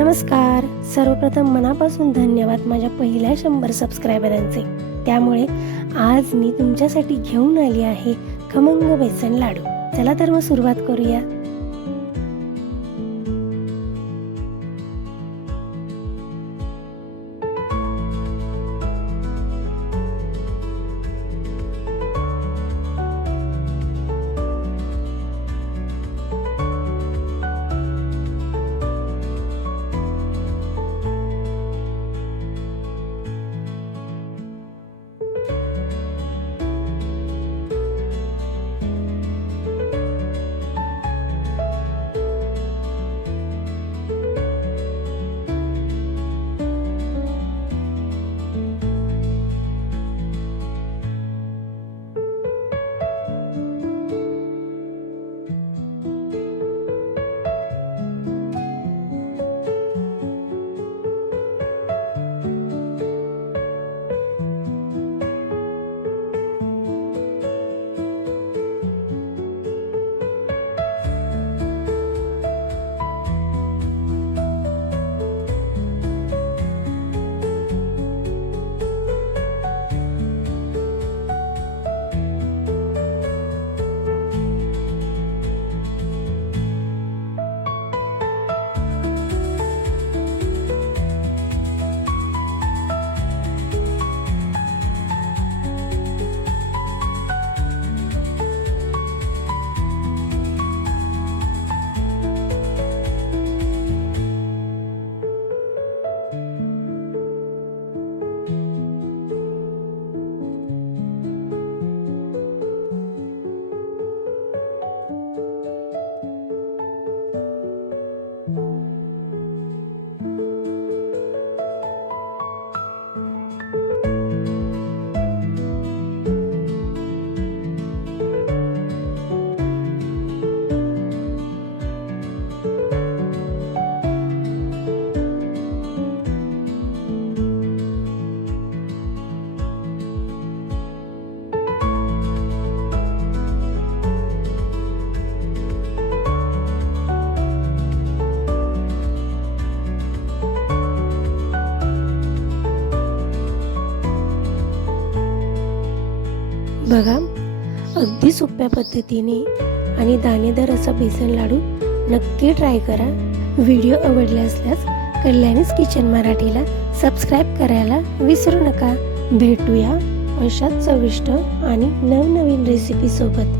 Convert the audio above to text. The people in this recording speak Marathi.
नमस्कार. सर्वप्रथम मनापासून धन्यवाद माझ्या पहिल्या 100 सबस्क्रायबरांचे. त्यामुळे आज मी तुमच्यासाठी घेऊन आली आहे खमंग बेसन लाडू. चला तर मग सुरुवात करूया. बघा, अगदी सोप्या पद्धतीने आणि दाणेदार असा बेसन लाडू नक्की ट्राय करा. व्हिडिओ आवडला असल्यास कल्याणीज किचन मराठीला सबस्क्राईब करायला विसरू नका. भेटूया अशाच चविष्ट आणि नवनवीन रेसिपी सोबत.